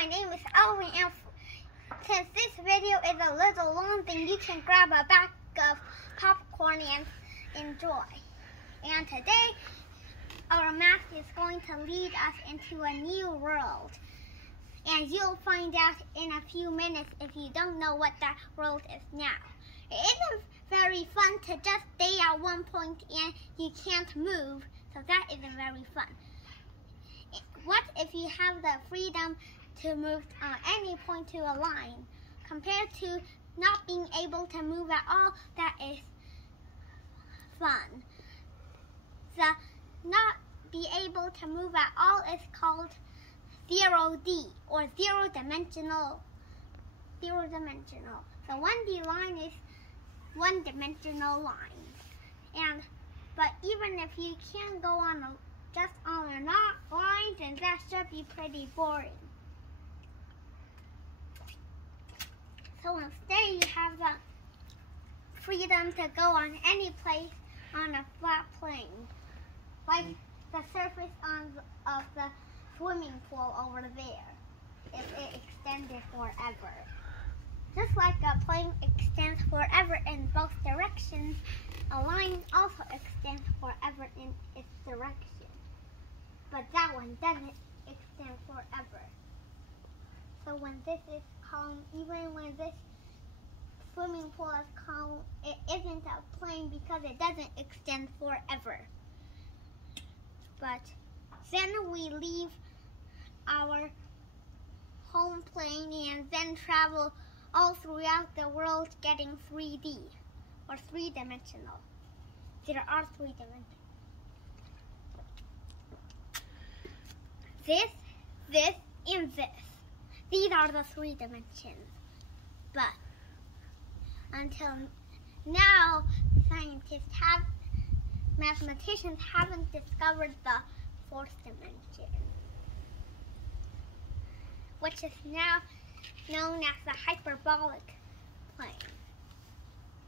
My name is Alvin, and since this video is a little long, then you can grab a bag of popcorn and enjoy. And today, our map is going to lead us into a new world. And you'll find out in a few minutes if you don't know what that world is now. It isn't very fun to just stay at one point and you can't move, so that isn't very fun. What if you have the freedom to move on any point to a line, compared to not being able to move at all? That is fun. The not be able to move at all is called 0D, or zero-dimensional. The 1D line is one-dimensional line. But even if you can't go on just on a line, then that should be pretty boring. So instead, you have the freedom to go on any place on a flat plane, like the surface of the swimming pool over there, if it extended forever. Just like a plane extends forever in both directions, a line also extends forever in its direction. But that one doesn't extend forever. So when this is calm, even when this swimming pool is calm, it isn't a plane because it doesn't extend forever. But then we leave our home plane and then travel all throughout the world getting 3D, or three-dimensional. There are 3 dimensions. This, and this. These are the 3 dimensions. But until now, mathematicians haven't discovered the 4th dimension, which is now known as the hyperbolic plane.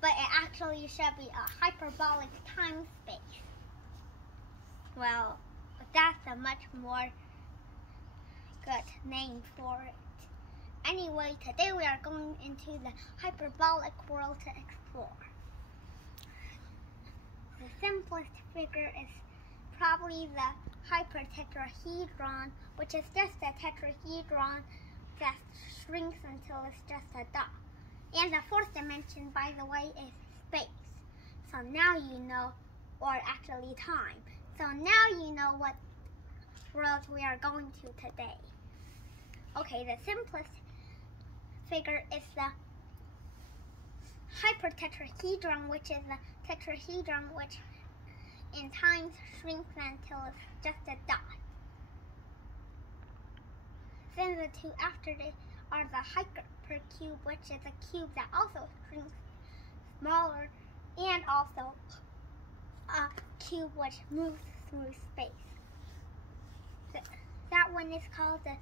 But it actually should be a hyperbolic time-space. Well, that's a much more good name for it. Anyway, today we are going into the hyperbolic world to explore. The simplest figure is probably the hypertetrahedron, which is just a tetrahedron that shrinks until it's just a dot. And the 4th dimension, by the way, is space. So now you know, or actually time. So now you know what world we are going to today. Okay, the simplest figure is the hypertetrahedron, which is a tetrahedron which in time shrinks until it's just a dot. Then the two after it are the hypercube, which is a cube that also shrinks smaller, and also a cube which moves through space. That one is called the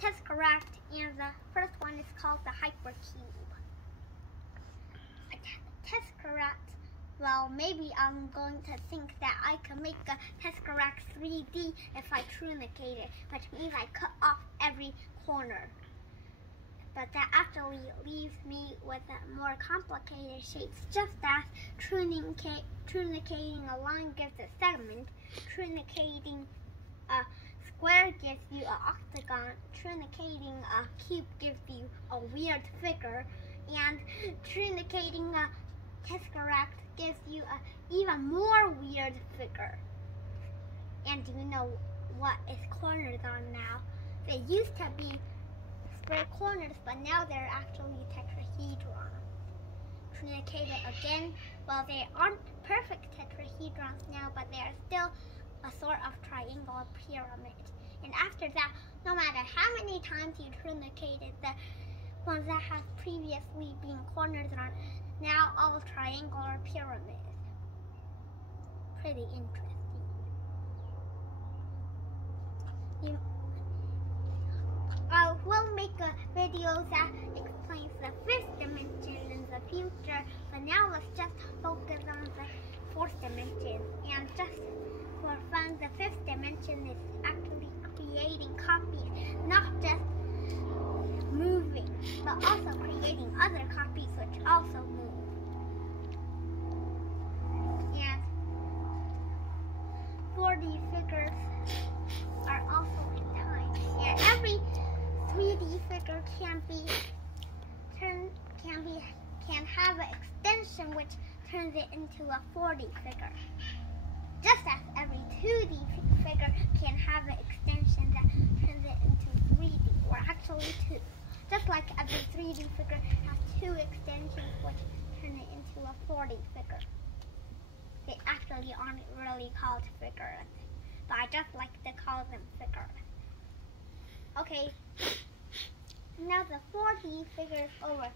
tesseract, and the first one is called the hypercube. A tesseract, well, maybe I'm going to think that I can make a tesseract 3D if I truncate it, which means I cut off every corner. But that actually leaves me with more complicated shapes, just as truncating a line gives a segment, truncating a square gives you an octagon, truncating a cube gives you a weird figure, and truncating a tesseract gives you an even more weird figure. And do you know what its corners are now? They used to be square corners, but now they're actually tetrahedrons. Truncated again, well, they aren't perfect tetrahedrons now, but they are still a sort of triangular pyramid. And after that, no matter how many times you truncated, the ones that have previously been corners are now all triangular pyramids. Pretty interesting. I will make a video that explains the 5th dimension in the future, but now let's just focus on the 4th dimension. And just for fun, the 5th dimension is actually created creating copies, not just moving, but also creating other copies which also move. And 4D figures are also in time, and every 3D figure can have an extension which turns it into a 4D figure. Just as every 2D figure can have an extension that turns it into 3D, or actually two. Just like every 3D figure has two extensions which turn it into a 4D figure. They actually aren't really called figures, but I just like to call them figures. Okay, now the 4D figures over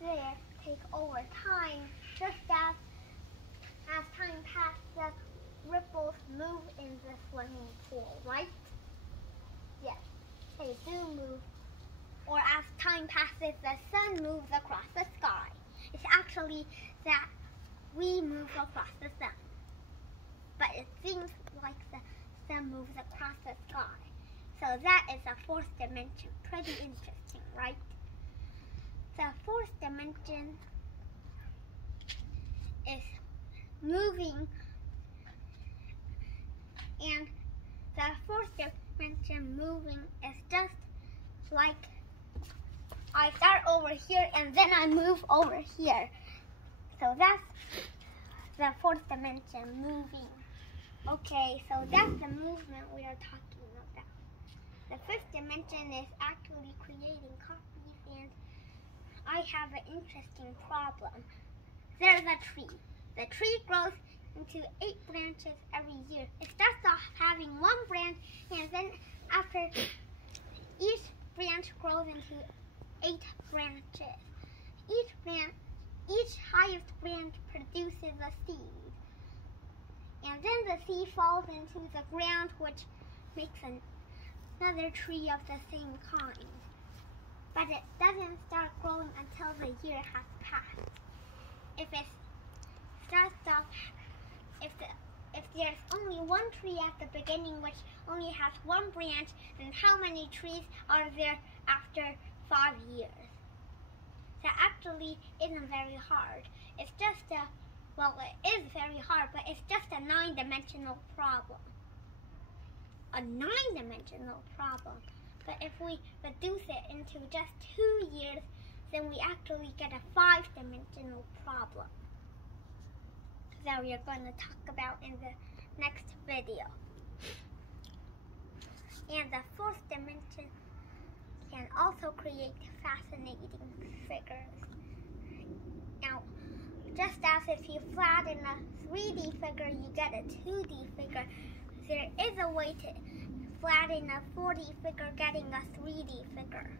there take over time, just as time passes, the ripples move in the swimming pool, right? Yes, they do move. Or as time passes, the sun moves across the sky. It's actually that we move across the sun. But it seems like the sun moves across the sky. So that is a fourth dimension. Pretty interesting, right? The fourth dimension is moving, and the fourth dimension moving is just like I start over here and then I move over here. So that's the fourth dimension, moving. Okay, so that's the movement we are talking about. The fifth dimension is actually creating copies, and I have an interesting problem. There's a tree. The tree grows into 8 branches every year. It starts off having 1 branch, and then after each branch grows into 8 branches. Each highest branch produces a seed. And then the seed falls into the ground, which makes another tree of the same kind. But it doesn't start growing until the year has passed. If it starts off, if there's only 1 tree at the beginning which only has 1 branch, then how many trees are there after 5 years? That actually isn't very hard. It's just it is very hard, but it's just a 9-dimensional problem. A 9-dimensional problem. But if we reduce it into just 2 years, then we actually get a 5-dimensional problem that we are going to talk about in the next video. And the 4th dimension can also create fascinating figures. Now, just as if you flatten a 3D figure, you get a 2D figure, there is a way to flatten a 4D figure getting a 3D figure.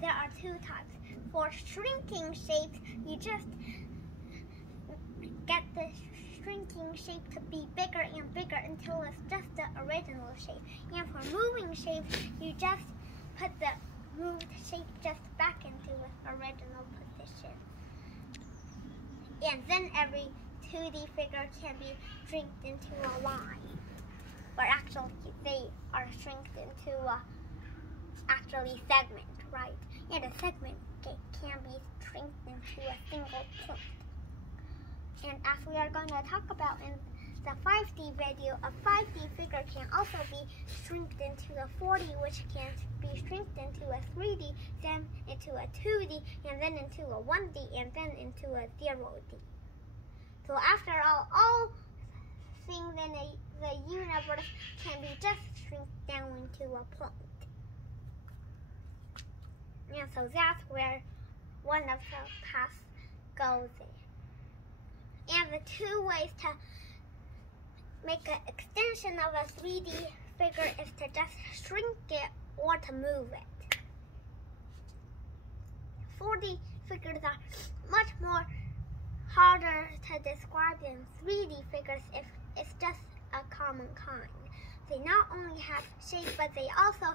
There are 2 types. For shrinking shapes, you just get the shrinking shape to be bigger and bigger until it's just the original shape. And for moving shapes, you just put the moved shape just back into its original position. And then every 2D figure can be shrinked into a line. But actually, they are shrinked into a segment, right? And a segment can be shrinked into a single point. And as we are going to talk about in the 5D video, a 5D figure can also be shrinked into a 4D, which can be shrinked into a 3D, then into a 2D, and then into a 1D, and then into a 0D. So after all things in the universe can be just shrunk down into a point. And so that's where one of the paths goes in. And the 2 ways to make an extension of a 3D figure is to just shrink it or to move it. 4D figures are much more harder to describe than 3D figures if it's just a common kind. They not only have shape, but they also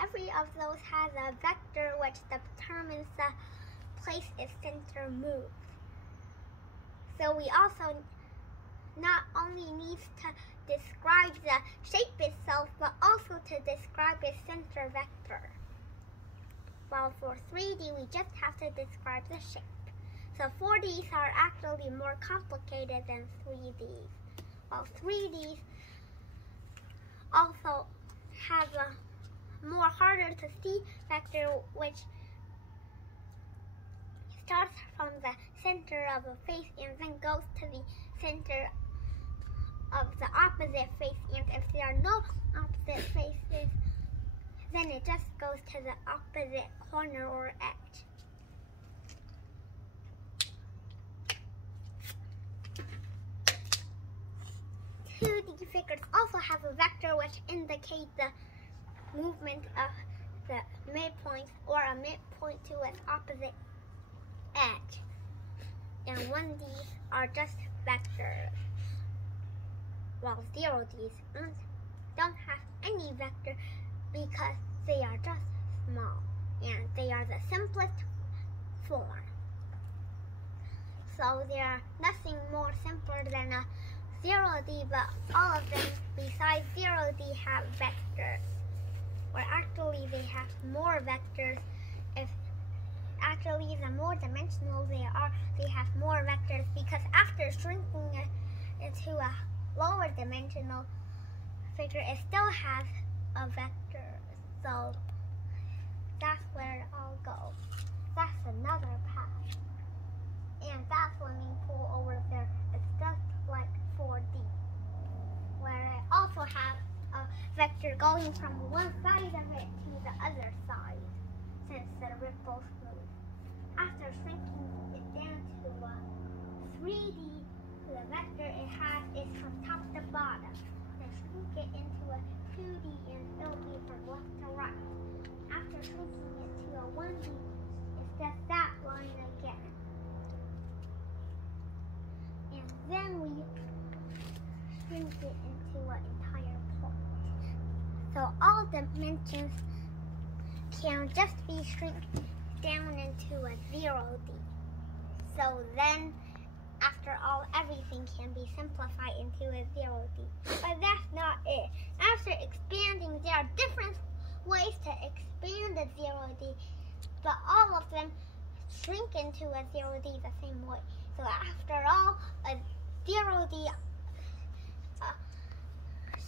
every of those has a vector which determines the place its center moves. So we also not only needs to describe the shape itself, but also to describe its center vector. While for 3D, we just have to describe the shape. So 4Ds are actually more complicated than 3Ds. While 3Ds also have a more harder to see vector, which starts from the center of a face and then goes to the center of the opposite face. And if there are no opposite faces, then it just goes to the opposite corner or edge. Two-D figures also have a vector which indicates the movement of the midpoint or a midpoint to its opposite edge. And 1Ds are just vectors, while 0Ds don't have any vector because they are just small and they are the simplest form. So they are nothing more simpler than a 0D, but all of them besides 0D have vectors. Or actually they have more vectors. If actually the more dimensional they are, they have more vectors because after shrinking it to a lower dimensional figure, it still has a vector. So that's where it all goes. That's another path. And that swimming pool over there is just like 4D, where it also has a vector going from one side of it to the other side, since the ripples move. After shrinking it down to a 3D, the vector it has is from top to bottom. Then shrink it into a 2D and it'll be from left to right. After shrinking it to a 1D, it's just that line again. And then we shrink it into an entire point. So all dimensions can just be shrunk down into a 0D. So then, after all, everything can be simplified into a 0D. But that's not it. After expanding, there are different ways to expand a 0D, but all of them shrink into a 0D the same way. So after all, a 0D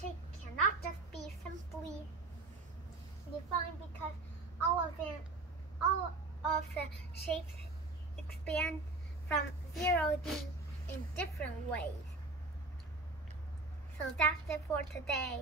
shape cannot just be simply defined because all of the shapes expand from 0D in different ways. So that's it for today.